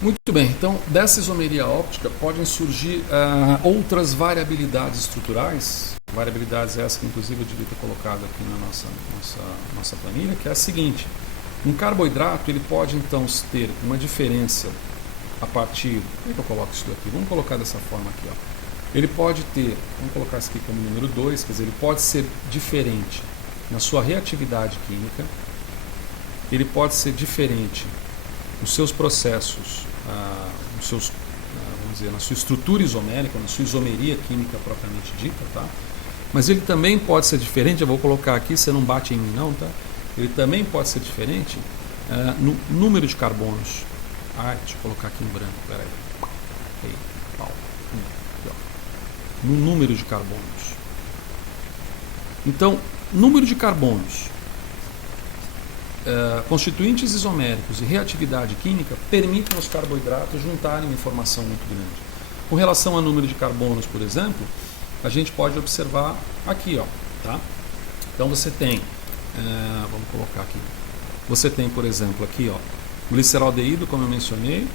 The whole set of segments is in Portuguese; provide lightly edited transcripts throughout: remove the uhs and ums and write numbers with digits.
Muito bem, então dessa isomeria óptica podem surgir outras variabilidades estruturais, variabilidades essas que inclusive eu devia ter colocado aqui na nossa planilha, que é a seguinte: um carboidrato ele pode então ter uma diferença a partir, como é que eu coloco isso aqui? Vamos colocar dessa forma aqui, ó. Ele pode ter, vamos colocar isso aqui como número 2, quer dizer, ele pode ser diferente na sua reatividade química, ele pode ser diferente nos seus processos, vamos dizer, na sua estrutura isomérica, na sua isomeria química propriamente dita, tá? Mas ele também pode ser diferente, eu vou colocar aqui, você não bate em mim não, tá? Ele também pode ser diferente no número de carbonos. Deixa eu colocar aqui em branco, peraí. No número de carbonos. Então, número de carbonos, constituintes isoméricos e reatividade química permitem aos carboidratos juntarem informação muito grande. Com relação ao número de carbonos, por exemplo, a gente pode observar aqui, ó, tá? Então você tem, vamos colocar aqui, você tem, por exemplo, aqui, ó, gliceraldeído, como eu mencionei.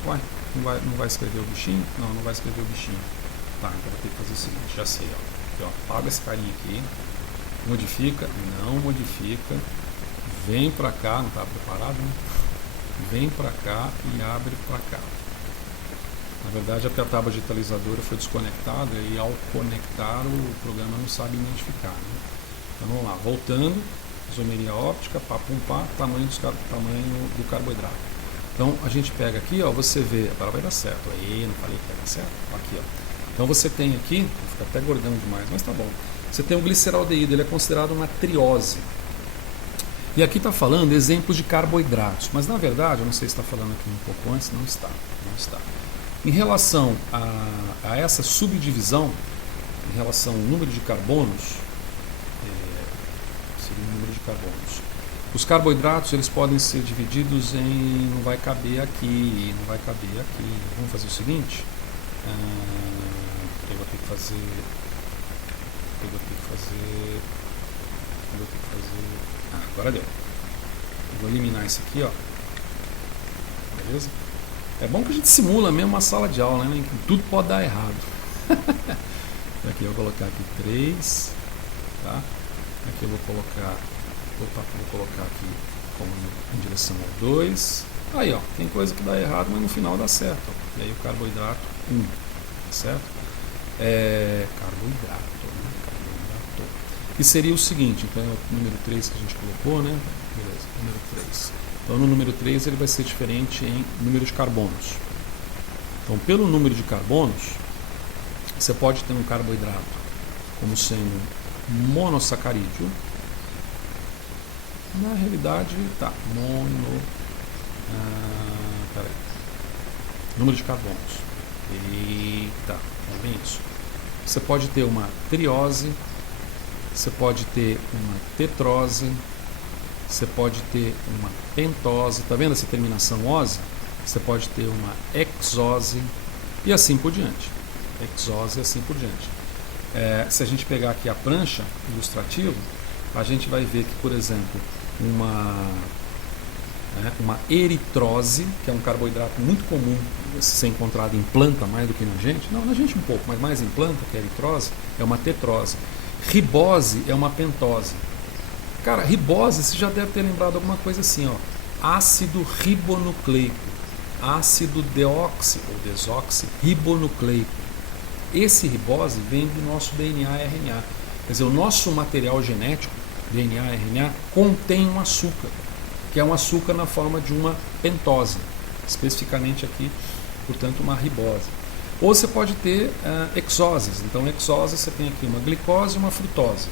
Não vai escrever o bichinho? Não vai escrever o bichinho. Tá, então vou ter que fazer o seguinte, já sei, ó. Aqui, ó, apaga esse carinha aqui, modifica, não modifica, vem pra cá, não está preparado, né? Vem pra cá e abre pra cá. Na verdade é porque a tábua digitalizadora foi desconectada e ao conectar o programa não sabe identificar, né? Então vamos lá, voltando, isomeria óptica, tamanho do carboidrato. Então a gente pega aqui, ó, você vê, agora vai dar certo, aí não falei que ia dar certo, aqui, ó. Então você tem aqui, fica até gordão demais, mas tá bom. Você tem o gliceraldeído, ele é considerado uma triose. E aqui está falando exemplos de carboidratos, mas na verdade, eu não sei se está falando aqui um pouco antes, não está. Em relação a essa subdivisão, em relação ao número de carbonos, seria o número de carbonos. Os carboidratos eles podem ser divididos em não vai caber aqui, não vai caber aqui. Vamos fazer o seguinte, eu vou ter que fazer, agora deu. Eu vou eliminar isso aqui, ó. Beleza? É bom que a gente simula mesmo uma sala de aula, né? Em que tudo pode dar errado. Aqui eu vou colocar aqui 3, tá? Aqui eu vou colocar aqui como em direção ao 2. Aí, ó, tem coisa que dá errado, mas no final dá certo. Ó. E aí o carboidrato 1, certo? Carboidrato. Que seria o seguinte, então é o número 3 que a gente colocou, né? Beleza, número 3. Então no número 3 ele vai ser diferente em número de carbonos. Então pelo número de carbonos, você pode ter um carboidrato como sendo monossacarídeo. Na realidade, tá, peraí. Número de carbonos. Eita, é bem isso. Você pode ter uma triose, você pode ter uma tetrose, você pode ter uma pentose, tá vendo essa terminação ose? Você pode ter uma hexose e assim por diante. Hexose e assim por diante. Se a gente pegar aqui a prancha ilustrativa, a gente vai ver que, por exemplo, uma eritrose, que é um carboidrato muito comum ser encontrado em planta mais do que na gente, não, na gente um pouco, mas mais em planta, que é a eritrose, é uma tetrose. Ribose é uma pentose. Cara, ribose, você já deve ter lembrado alguma coisa assim, ó. Ácido ribonucleico, ácido deoxi ou desoxirribonucleico. Esse ribose vem do nosso DNA e RNA. Quer dizer, o nosso material genético, DNA e RNA, contém um açúcar, que é um açúcar na forma de uma pentose, especificamente aqui, portanto, uma ribose. Ou você pode ter hexoses. Então, hexose você tem aqui uma glicose e uma frutose.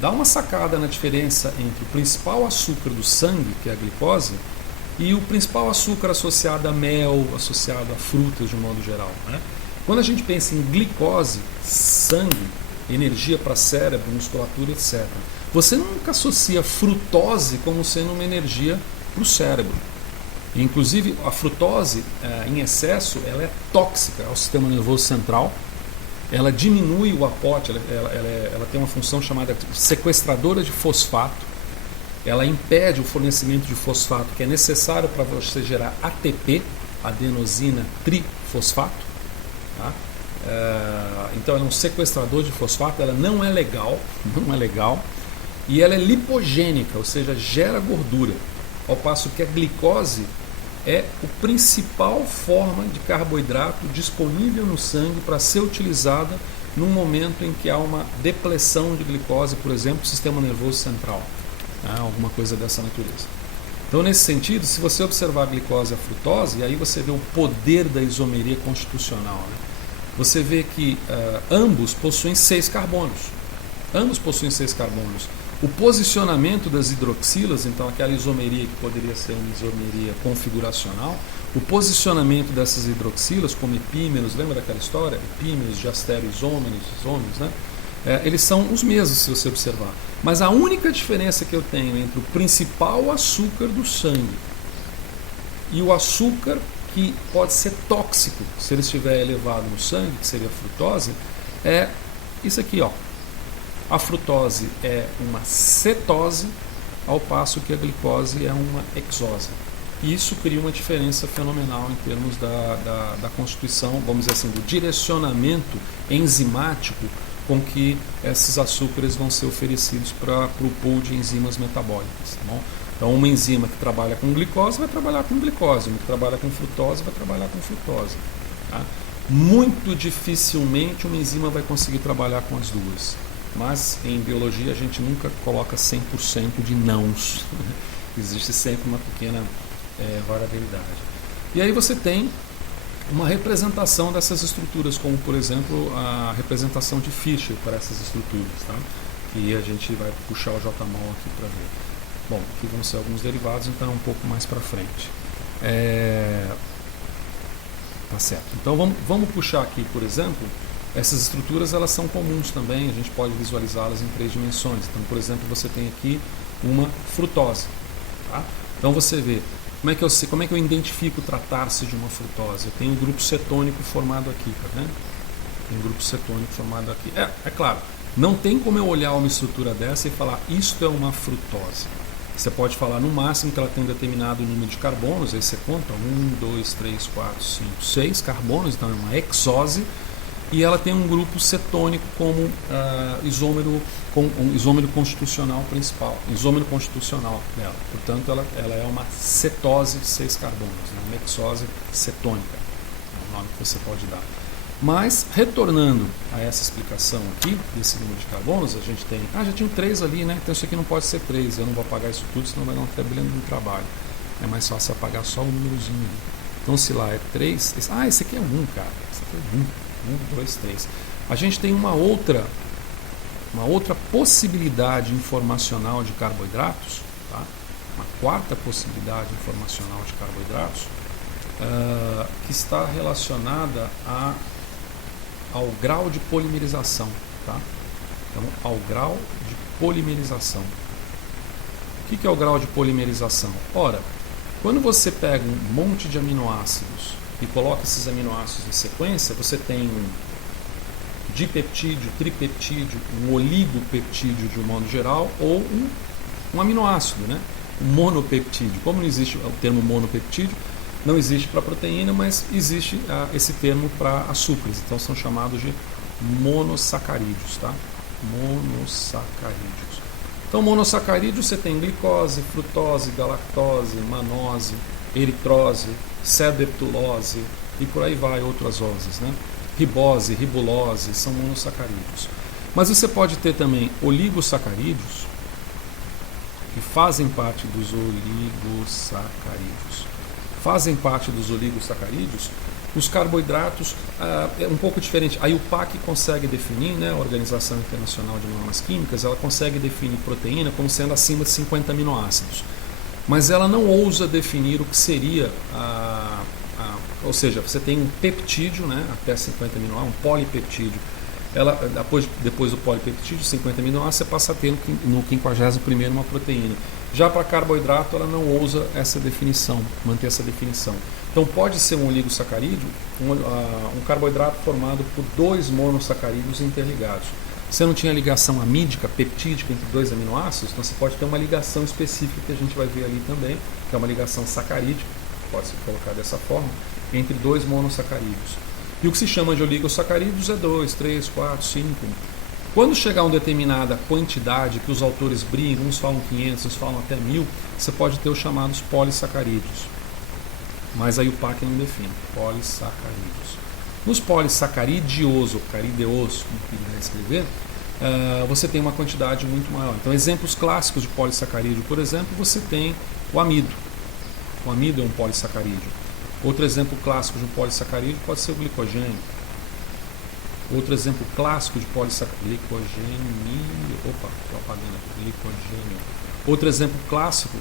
Dá uma sacada na diferença entre o principal açúcar do sangue, que é a glicose, e o principal açúcar associado a mel, associado a frutas de um modo geral, né? Quando a gente pensa em glicose, sangue, energia para cérebro, musculatura, etc., você nunca associa frutose como sendo uma energia para o cérebro. Inclusive, a frutose em excesso ela é tóxica ao sistema nervoso central, ela diminui o aporte, ela tem uma função chamada sequestradora de fosfato, ela impede o fornecimento de fosfato que é necessário para você gerar ATP, adenosina trifosfato. Tá? Então ela é um sequestrador de fosfato, ela não é legal, e ela é lipogênica, ou seja, gera gordura, ao passo que a glicose é a principal forma de carboidrato disponível no sangue para ser utilizada num momento em que há uma depressão de glicose, por exemplo, sistema nervoso central, né? Alguma coisa dessa natureza. Então, nesse sentido, se você observar a glicose e a frutose, aí você vê o poder da isomeria constitucional, né? Você vê que ambos possuem 6 carbonos. O posicionamento das hidroxilas, então aquela isomeria que poderia ser uma isomeria configuracional, o posicionamento dessas hidroxilas, como epímeros, lembra daquela história? Epímeros, diastério, isômeros, né? Eles são os mesmos, se você observar. Mas a única diferença que eu tenho entre o principal açúcar do sangue e o açúcar que pode ser tóxico se ele estiver elevado no sangue, que seria a frutose, é isso aqui, ó. A frutose é uma cetose, ao passo que a glicose é uma hexose. E isso cria uma diferença fenomenal em termos da constituição, vamos dizer assim, do direcionamento enzimático com que esses açúcares vão ser oferecidos para o pool de enzimas metabólicas. Tá bom? Então, uma enzima que trabalha com glicose vai trabalhar com glicose, uma que trabalha com frutose vai trabalhar com frutose. Tá? Muito dificilmente uma enzima vai conseguir trabalhar com as duas, mas em biologia a gente nunca coloca 100% de nãos. Existe sempre uma pequena variabilidade. E aí você tem uma representação dessas estruturas, como por exemplo a representação de Fischer para essas estruturas, tá? E a gente vai puxar o J-mol aqui para ver. Bom, aqui vão ser alguns derivados, então é um pouco mais para frente. Tá certo. Então vamos puxar aqui, por exemplo, essas estruturas, elas são comuns também, a gente pode visualizá-las em 3 dimensões. Então, por exemplo, você tem aqui uma frutose. Tá? Então você vê, como é que eu identifico tratar-se de uma frutose? Eu tenho um grupo cetônico formado aqui, tá vendo? Tem um grupo cetônico formado aqui. É claro, não tem como eu olhar uma estrutura dessa e falar, isto é uma frutose. Você pode falar no máximo que ela tem determinado número de carbonos, aí você conta 1, 2, 3, 4, 5, 6 carbonos, então é uma hexose, e ela tem um grupo cetônico como um isômero constitucional principal, isômero constitucional dela. Portanto, ela é uma cetose de 6 carbonos, né? Uma hexose cetônica, é o nome que você pode dar. Mas, retornando a essa explicação aqui, desse número de carbonos, a gente tem... já tinha 3 ali, né? Então isso aqui não pode ser 3, eu não vou apagar isso tudo, senão vai dar um trabalho no trabalho. É mais fácil apagar só o númerozinho ali. Então, se lá é 3... esse aqui é 1, cara. Esse aqui é 1. 1, 2, 3. A gente tem uma outra possibilidade informacional de carboidratos, tá? Uma quarta possibilidade informacional de carboidratos, que está relacionada ao grau de polimerização. Tá? Então, ao grau de polimerização. O que é o grau de polimerização? Ora, quando você pega um monte de aminoácidos e coloca esses aminoácidos em sequência, você tem um dipeptídeo, tripeptídeo, um oligopeptídeo de um modo geral, ou um aminoácido, né? Um monopeptídeo. Como não existe o termo monopeptídeo, não existe para proteína, mas existe esse termo para açúcares, então são chamados de monossacarídeos, tá? Monossacarídeos. Então, monossacarídeos você tem glicose, frutose, galactose, manose, eritrose, cedeptulose e por aí vai, outras oses, né? Ribose, ribulose, são monossacarídeos. Mas você pode ter também oligosacarídeos, que fazem parte dos oligosacarídeos. Os carboidratos é um pouco diferente. A IUPAC consegue definir, né, a Organização Internacional de Normas Químicas, ela consegue definir proteína como sendo acima de 50 aminoácidos. Mas ela não ousa definir o que seria ou seja, você tem um peptídeo, né, até 50 aminoácidos, um polipeptídeo. Ela, depois do polipeptídeo, 50 aminoácidos, você passa a ter no 51º uma proteína. Já para carboidrato, ela não ousa manter essa definição. Então pode ser um oligosacarídeo, um carboidrato formado por 2 monossacarídeos interligados. Você não tinha ligação amídica, peptídica entre 2 aminoácidos, então você pode ter uma ligação específica que a gente vai ver ali também, que é uma ligação sacarídica, pode-se colocar dessa forma, entre 2 monossacarídeos. E o que se chama de oligosacarídeos é 2, 3, 4, 5. Quando chegar a uma determinada quantidade que os autores brigam, uns falam 500, uns falam até 1000, você pode ter os chamados polissacarídeos. Mas aí o PAC não define, polissacarídeos. Nos polissacaridioso, carideoso, como quiser escrever, você tem uma quantidade muito maior. Então, exemplos clássicos de polissacarídeo, por exemplo, você tem o amido. O amido é um polissacarídeo. Outro exemplo clássico de um polissacarídeo pode ser o glicogênio. Outro exemplo clássico de polissacarídeo, glicogênio. Outro exemplo clássico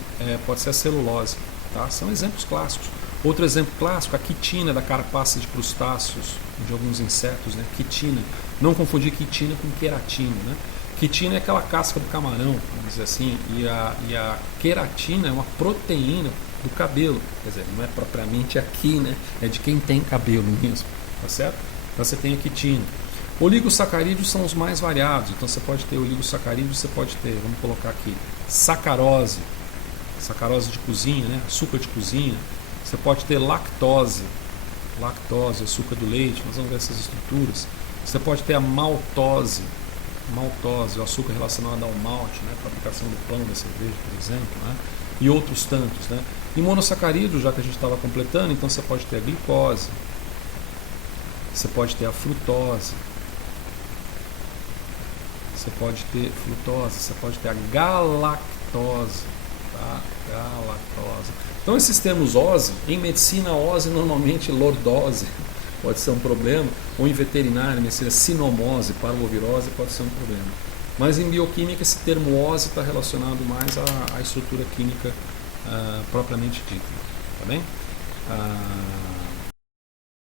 pode ser a celulose. Tá? São exemplos clássicos. Outro exemplo clássico, a quitina da carapaça de crustáceos, de alguns insetos, né? Quitina. Não confundir quitina com queratina. Né? Quitina é aquela casca do camarão, vamos dizer assim, e a queratina é uma proteína do cabelo. Quer dizer, não é propriamente aqui, né? É de quem tem cabelo mesmo. Tá certo? Então você tem a quitina. Oligosacarídeos são os mais variados. Então você pode ter oligosacarídeos, você pode ter, vamos colocar aqui, sacarose. Sacarose de cozinha, né? Açúcar de cozinha. Você pode ter lactose, açúcar do leite, nós vamos ver essas estruturas. Você pode ter a maltose, o açúcar relacionado ao malte, né? Fabricação do pão, da cerveja, por exemplo, né? E outros tantos. Né? E monossacarídeo, já que a gente estava completando, então você pode ter a glicose, você pode ter a frutose, você pode ter a galactose. Tá? Galactose. Então esses termos OSE, em medicina OSE normalmente lordose pode ser um problema, ou em veterinária, medicina sinomose, parvovirose pode ser um problema. Mas em bioquímica esse termo OSE está relacionado mais à estrutura química propriamente dita. Tá bem?